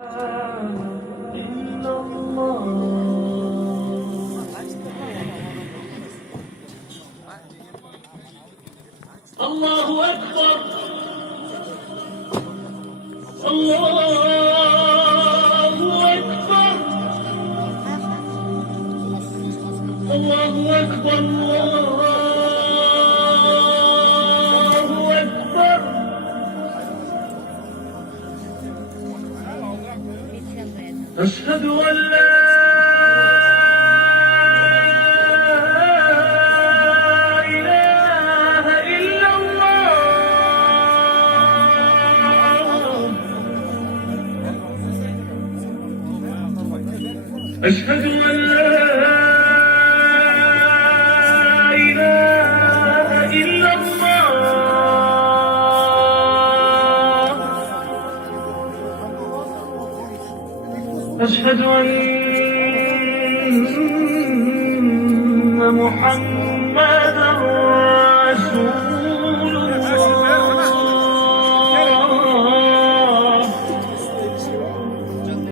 إلا الله. الله أكبر. الله أكبر. الله أكبر. الله أكبر. أشهد أن لا إله إلا الله. أشهد أن لا إله إلا الله. أشهد أن محمد